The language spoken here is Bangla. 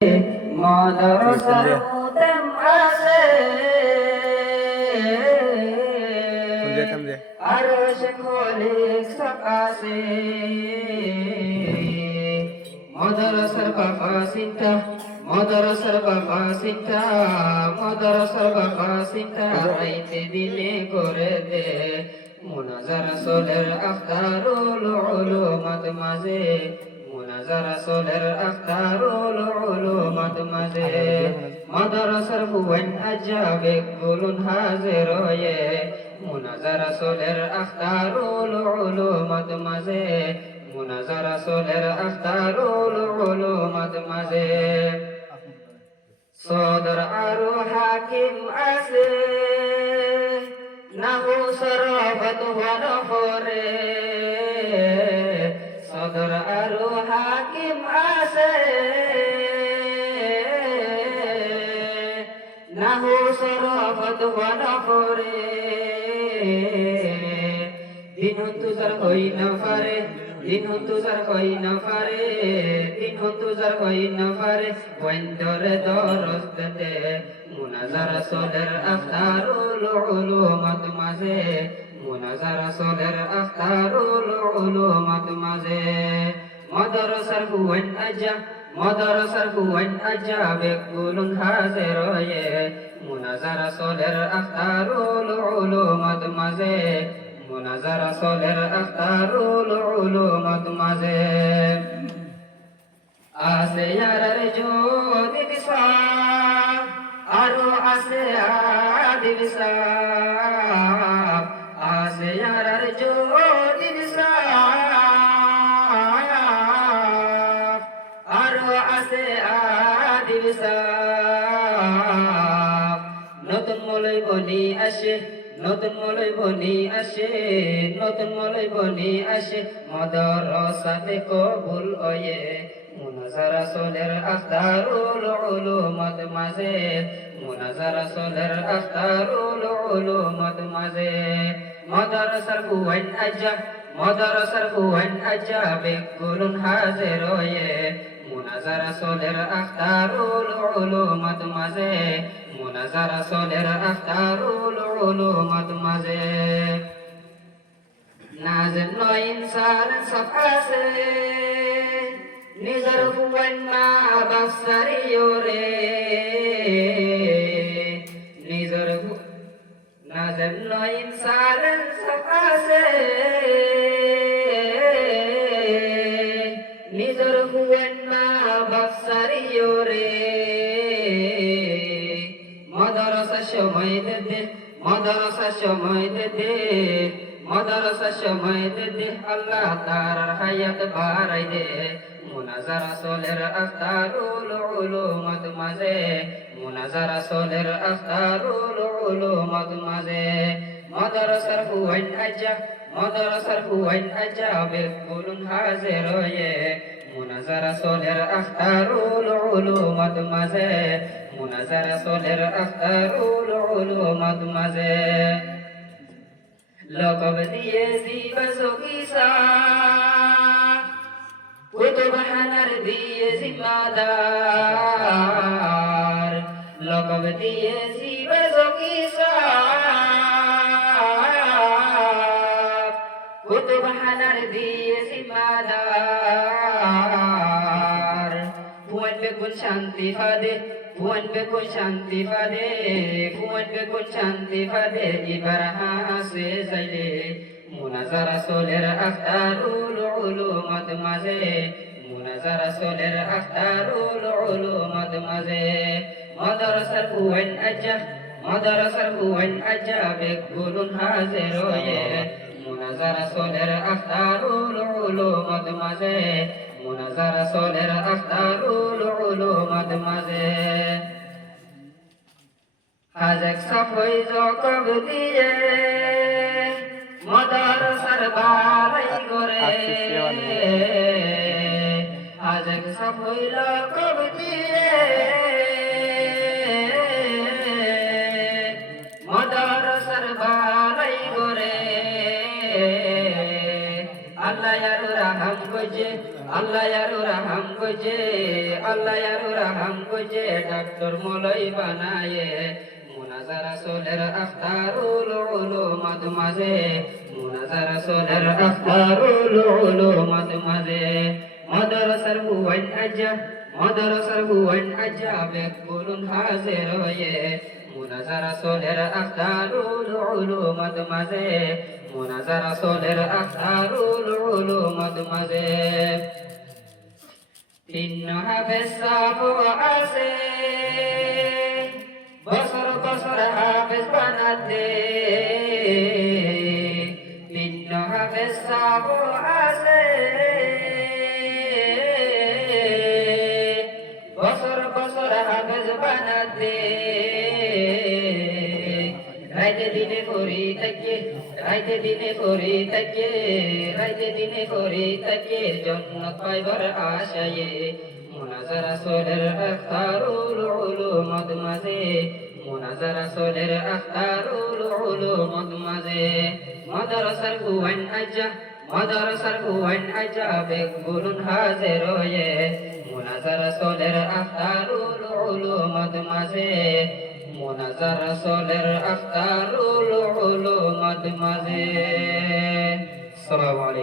মাদ্রাসার উদ্যম আছে আরশ খলিক সকাশে মাদ্রাসার বাবা সিংটা মাদ্রাসার বাবা সিংটা মাদ্রাসার বাবা সিংটা রাইতে দিনে করে দে মুনাজার সোলের আফতারুল উলুমাত মাঝে মুনাজার সোলের আফতারুল উলুমাত মাঝে মাদ্রাসার বুয়ান আজাবে গুলুন হাজির হয়ে মুনাজার সোলের আফতারুল উলুমাত মাঝে মুনাজার সোলের আফতারুল উলুমাত মাঝে সদর আরো হাকিম আছে নাহু সরবত ওয়ানফরে সদর আরো হাকিম আছে নাহু সরবত ওয়ানফরে দিন তুজার হই না পারে দিন তুজার হই না পারে দিন তুজার হই না পারে ওয়াইন্দরে দরস দে মুনাজার সোলের আফতারুল উলুমাত মাঝে মুনাজার সোলের আফতারুল উলুমাত মাঝে মাদ্রাসার বুয়ান আজা মাদ্রাসার বুয়ান আজা বেকুলুন হাজির হয়ে মুনাজার সোলের আফতারুল উলুমাত মাঝে মুনাজার সোলের আফতারুল উলুমাত মাঝে আছে ইয়ার জ্যোতি দিশা আরো আছে আদি দিশা আছে ইয়ার জ্যোতি দিশা আরো আছে আদি দিশা নতুন মলয় বনি আসে নতুন মলয় বনি আসে নতুন মলয় বনি আসে মাদ্রাসাতে কবুল হয়ে মুনাজার সোলের আফতারুল উলুমাত মাঝে মুনাজার সোলের আফতারুল উলুমাত মাঝে মাদ্রাসার বুয়ান আজা মাদ্রাসার বুয়ান আজা বেকুলুন হাজির হয়ে মুনাজার সোলের আফতারুল উলুমাত মাঝে মুনাজার সোলের আফতারুল উলুমাত মাঝে নাজেন নয় ইনসান সব আছে নিজের বুয়ান মা বাসারিও রে নিজের নাজেন নয় ইনসান সব আছে নিজের বুয়ান মা বাসারিও রে মাদ্রাসা সময় দে মাদ্রাসা সময় দে মাদ্রাসা সময় দে আল্লাহ তার হায়াত বাড়াই দে মুনাজার সোলের আফতারুল উলুমাত মাঝে মুনাজার সোলের আফতারুল উলুমাত মাঝে মাদ্রাসার বুয়ান আজা মাদ্রাসার বুয়ান আজা বেকুলুন হাজির হয়ে মুনাজার সোলের আফতারুল উলুমাত মাঝে মুনাজার সোলের আফতারুল উলুমাত মাঝে লকব দিয়ে জিবা সকিসা কুতুব হানার দিয়ে জিম্মাদার লকব দিয়ে জিবা সকিসা কুতুব হানার দিয়ে জিম্মাদার ফুয়ান বেগুন শান্তি ফাদে ফুয়ান বেগুন শান্তি ফাদে ফুয়ান বেগুন শান্তি ফাদে ইবারহা আসে যাইলে মুনাজার সোলের আফতারুল উলুমাত মাঝে মুনাজার সোলের আফতারুল উলুমাত মাঝে মাদ্রাসার বুয়ান আজা মাদ্রাসার বুয়ান আজা বেকুলুন হাজির হয়ে মুনাজার সোলের আফতারুল উলুমাত মাঝে মুনাজার সোলের আফতারুল উলুমাত মাঝে হাজক সাফাই জকব দিয়ে মাদ্রাসার বাড়াই করে হাজক সাফাই জকব দিয়ে মাদ্রাসার বাড়াই করে আল্লাহ ইয়ার রহম গজে আল্লাহ ইয়ার রহম কইছে আল্লাহ আর রাহাম কইছে ডাক্তার মলই বানায়ে মুনাজার রাসূলের আখতারুল উলুমাত মাঝে মুনাজার রাসূলের আখতারুল উলুমাত মাঝে মাদ্রাসার বুয়ান আজ্জা মাদ্রাসার বুয়ান আজ্জা বেকুলুন হাজির হয়ে মুনাজার রাসূলের আখতারুল উলুমাত মাঝে মুনাজার রাসূলের আখতারুল উলুমাত মাঝে তিন হাফেজ সাহেব আছে বছর বছর হাফেজ বানাতে তিন হাফেজ সাহেব আছে বছর বছর হাফেজ বানাতে রাইতে দিনে করি থাকে রাইতে দিনে করি থাকে রাইতে দিনে করি থাকে জন্নত পাইবার আশায়ে মুনাজার রাসূলের আখতারুল উলুমাত মাঝে মুনাজার রাসূলের আখতারুল উলুমাত মাঝে মাদ্রাসার বুয়ান আজ্জা মাদ্রাসার বুয়ান আজ্জা বেকুলুন হাজির হয়ে মুনাজার রাসূলের আখতারুল উলুমাত মাঝে মুনাজার রাসূলের আখতারুল উলুমাত মাঝে। আসসালামু আলাইকুম।